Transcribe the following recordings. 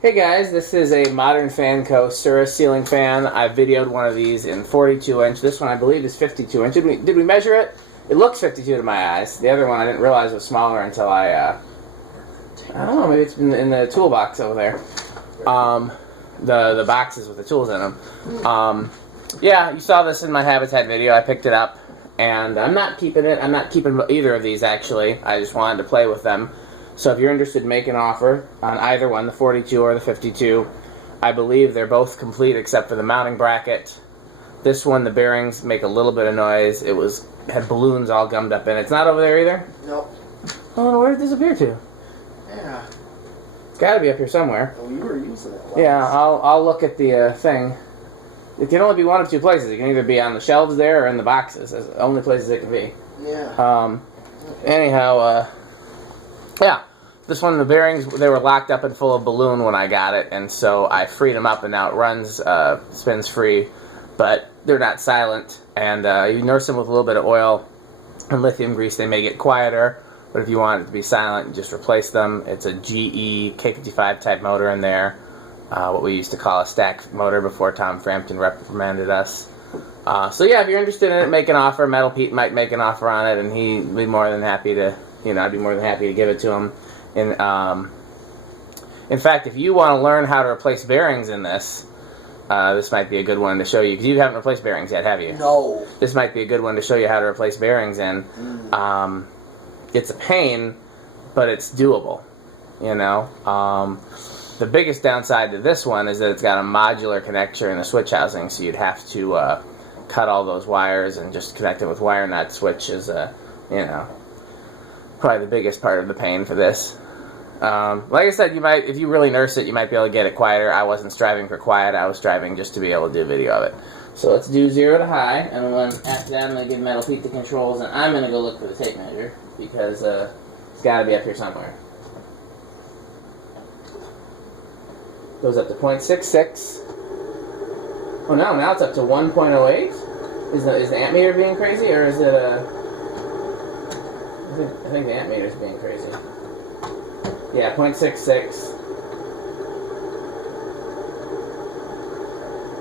Hey guys, this is a Modern Fan Co. Cirrus ceiling fan. I videoed one of these in 42 inch. This one I believe is 52 inch. Did we measure it? It looks 52 to my eyes. The other one I didn't realize was smaller until I don't know, maybe it's in the toolbox over there. The boxes with the tools in them. Yeah, you saw this in my Habitat video. I picked it up, and I'm not keeping it. I'm not keeping either of these, actually. I just wanted to play with them. So if you're interested in making an offer on either one, the 42 or the 52, I believe they're both complete except for the mounting bracket. This one, the bearings make a little bit of noise. It had balloons all gummed up in it. It's not over there either? Nope. Oh, where did it disappear to? Yeah. It's got to be up here somewhere. Well, you were using it. Yeah, I'll look at the thing. It can only be one of two places. It can either be on the shelves there or in the boxes. That's the only places it can be. Yeah. Anyhow, yeah. This one, the bearings, they were locked up and full of balloon when I got it, and so I freed them up, and now it runs, spins free, but they're not silent, and you nurse them with a little bit of oil and lithium grease, they may get quieter, but if you want it to be silent, you just replace them. It's a GE K55 type motor in there, what we used to call a stack motor before Tom Frampton reprimanded us. So yeah, if you're interested in it, make an offer. Metal Pete might make an offer on it, and he'd be more than happy to, I'd be more than happy to give it to him. In fact, if you want to learn how to replace bearings in this, this might be a good one to show you, because you haven't replaced bearings yet, have you? No. This might be a good one to show you how to replace bearings in. It's a pain, but it's doable, The biggest downside to this one is that it's got a modular connector and a switch housing, so you'd have to cut all those wires and just connect it with wire nut, which is, probably the biggest part of the pain for this. Like I said, if you really nurse it, you might be able to get it quieter. I wasn't striving for quiet. I was striving just to be able to do a video of it. So let's do 0 to high, and then after that I'm going to give Metal Pete the controls, and I'm going to go look for the tape measure, because it's got to be up here somewhere. Goes up to 0.66. Oh no, now it's up to 1.08? Is the amp meter being crazy, or is it I think the amp meter's being crazy. Yeah, 0.66.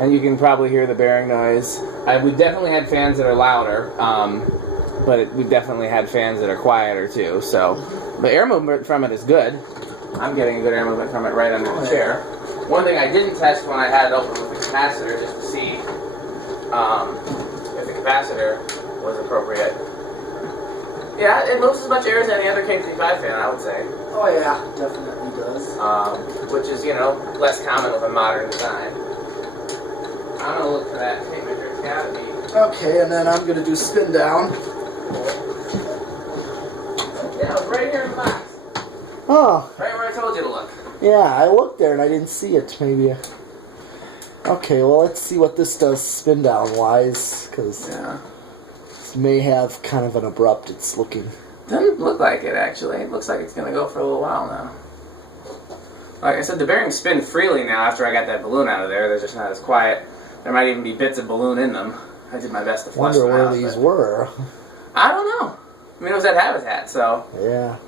And you can probably hear the bearing noise. We definitely had fans that are louder, but we definitely had fans that are quieter too. So the air movement from it is good. I'm getting a good air movement from it right under the chair. One thing I didn't test when I had it open with the capacitor, just to see if the capacitor was appropriate. Yeah, it moves as much air as any other K55 fan, I would say. Oh yeah, definitely does. Which is, less common with a modern design. I'm gonna look for that tape measure. It's gotta be. Okay, and then I'm gonna do spin down. Yeah, it's right here in the box. Oh. Right where I told you to look. Yeah, I looked there and I didn't see it. Maybe. Okay, well let's see what this does spin down wise, because. Yeah. May have kind of an abrupt, it's looking. Doesn't look like it, actually. It looks like it's going to go for a little while now. Like I said, the bearings spin freely now after I got that balloon out of there. They're just not as quiet. There might even be bits of balloon in them. I did my best to flush them out. Wonder where these were. I don't know. I mean, it was at Habitat, so... Yeah.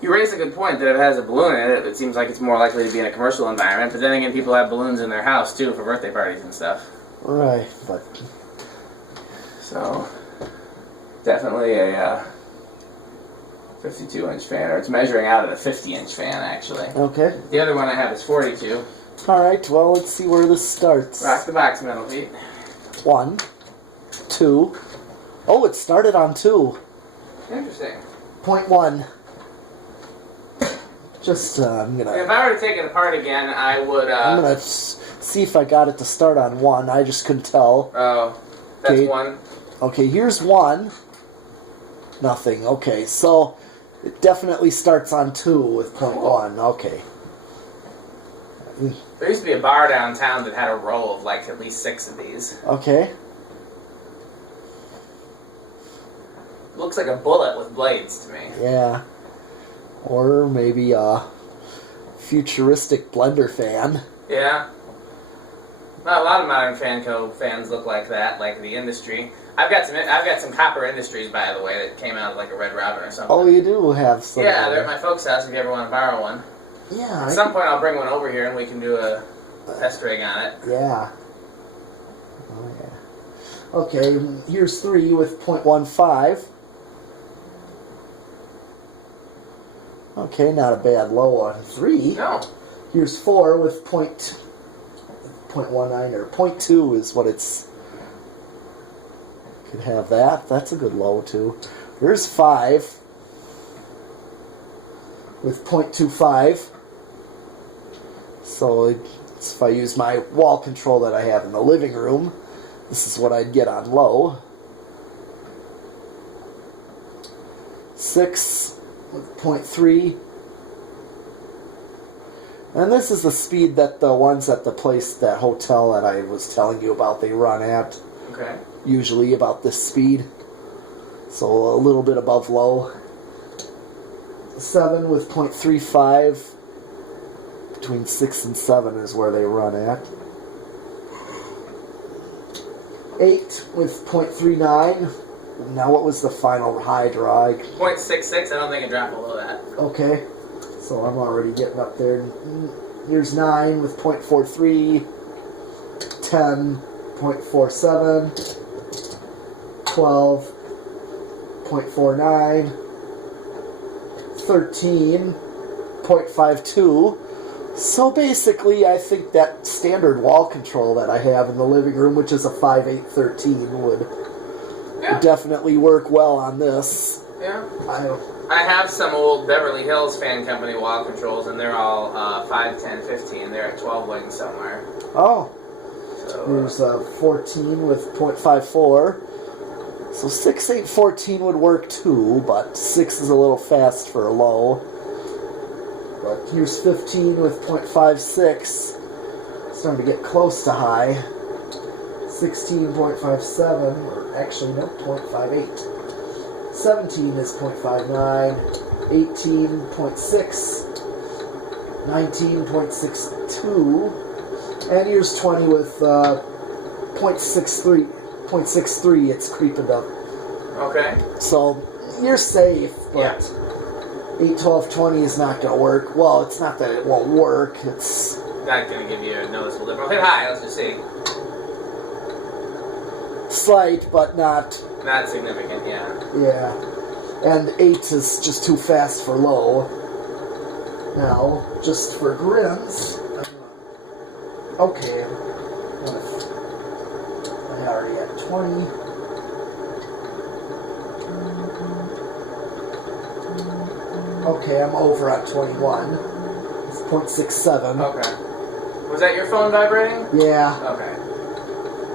You raise a good point that if it has a balloon in it, it seems like it's more likely to be in a commercial environment. But then again, people have balloons in their house, too, for birthday parties and stuff. Right, but... So, definitely a 52-inch fan, or it's measuring out at a 50-inch fan, actually. Okay. The other one I have is 42. Alright, well, let's see where this starts. Rock the box, Metal Pete. 1, 2. Oh, it started on 2. Interesting. 0.1. Just, I'm gonna... If I were to take it apart again, I would, I'm gonna see if I got it to start on 1. I just couldn't tell. Oh, that's okay. 1. Okay, here's 1. Nothing. Okay, so it definitely starts on 2 with 0.1. Okay. There used to be a bar downtown that had a row of like at least 6 of these. Okay. Looks like a bullet with blades to me. Yeah. Or maybe a futuristic blender fan. Yeah. Not a lot of Modern Fan Co. fans look like that, like the industry. I've got some Copper Industries, by the way, that came out of like a Red Robin or something. Oh, you do have some. Yeah, they're at my folks' house if you ever want to borrow one. Yeah. At some point I'll bring one over here and we can do a test rig on it. Yeah. Oh, yeah. Okay, here's 3 with 0.15. Okay, not a bad low on 3. No. Here's 4 with 0.19 or 0.2 is what it's... Could have that. That's a good low, too. Here's 5 with 0.25. So if I use my wall control that I have in the living room, this is what I'd get on low. 6 with 0.3. And this is the speed that the ones at the place, that hotel that I was telling you about, they run at. Okay. Usually about this speed. So a little bit above low. 7 with 0.35. Between 6 and 7 is where they run at. 8 with 0.39. Now what was the final high draw? 0.66. I don't think it dropped below that. Okay. So I'm already getting up there. Here's 9 with 0.43. 10, 0.47. 12, 0.49. 13, 0.52. So basically, I think that standard wall control that I have in the living room, which is a 5.813, would definitely work well on this. Yeah. I have some old Beverly Hills Fan Company wall controls, and they're all 5, 10, 15. They're at 12 wings somewhere. Oh. So, here's 14 with 0.54. So 6, 8, 14 would work too, but 6 is a little fast for a low. But here's 15 with 0.56. Starting to get close to high. 16.57, or actually no, 0.58. 17 is 0.59. 18.6. 19.62. And here's 20 with 0.63. 0.63, it's creeping up. okay. So you're safe, but 8, 12, 20 is not going to work. Well, it's not that it won't work. It's not going to give you a noticeable difference. Hit high, let's just see. Slight, but not... Not significant, yeah. Yeah. And 8 is just too fast for low. Now, just for grins... Okay. I already had 20. Okay, I'm over at 21. It's 0.67. Okay. Was that your phone vibrating? Yeah. Okay.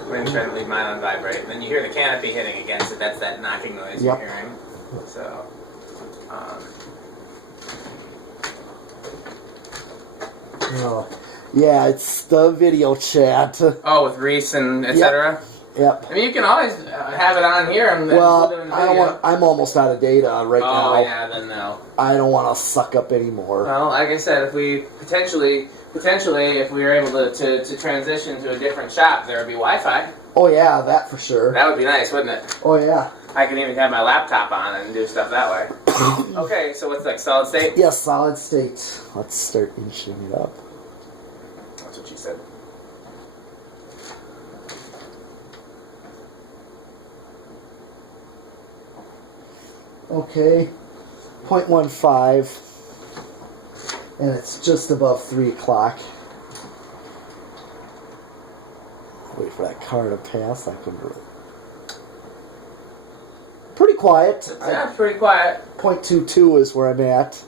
I'm going to try to leave mine on vibrate. And then you hear the canopy hitting against it. That's that knocking noise you're hearing. So, Oh. Yeah, it's the video chat. Oh, with Reese and etc. Yep. I mean, you can always have it on here and then Well, doing the I don't video. want. I'm almost out of data right now. Oh yeah, then no. I don't want to suck up anymore. Well, like I said, if we potentially, if we were able to transition to a different shop, there would be Wi-Fi. Oh yeah, that for sure. That would be nice, wouldn't it? Oh yeah. I can even have my laptop on and do stuff that way. Okay, so what's like solid state? Yes, solid state. Let's start inching it up. That's what she said. Okay, 0.15, and it's just above 3 o'clock. Wait for that car to pass. I couldn't really. Pretty quiet. Yeah, pretty quiet. 0.22 is where I'm at.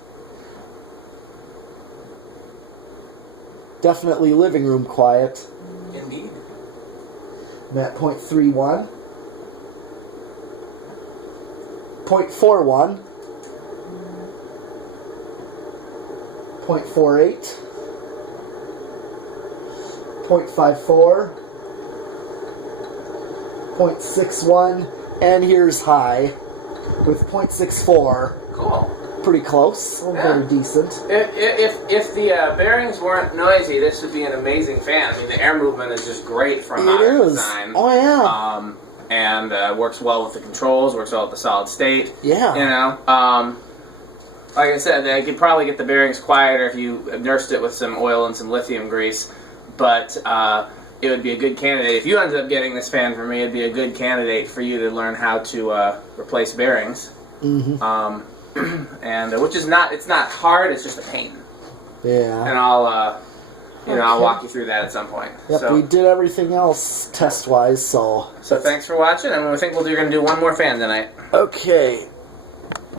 Definitely living room quiet. Indeed. I'm at 0.31. 0.41. 0.48. 0.54. 0.61. And here's high with 0.64. Cool. Pretty close. Very decent. If the bearings weren't noisy, this would be an amazing fan. I mean, the air movement is just great from modern design. Oh yeah. And works well with the controls. Works well with the solid state. Yeah. You know. Like I said, I could probably get the bearings quieter if you nursed it with some oil and some lithium grease, but it would be a good candidate. If you ended up getting this fan for me, it'd be a good candidate for you to learn how to replace bearings. Mm-hmm. And which is not, it's not hard, it's just a pain. Yeah. And I'll I'll walk you through that at some point. Yep, so, we did everything else test-wise, so... So thanks for watching, and I think we're going to do one more fan tonight. Okay.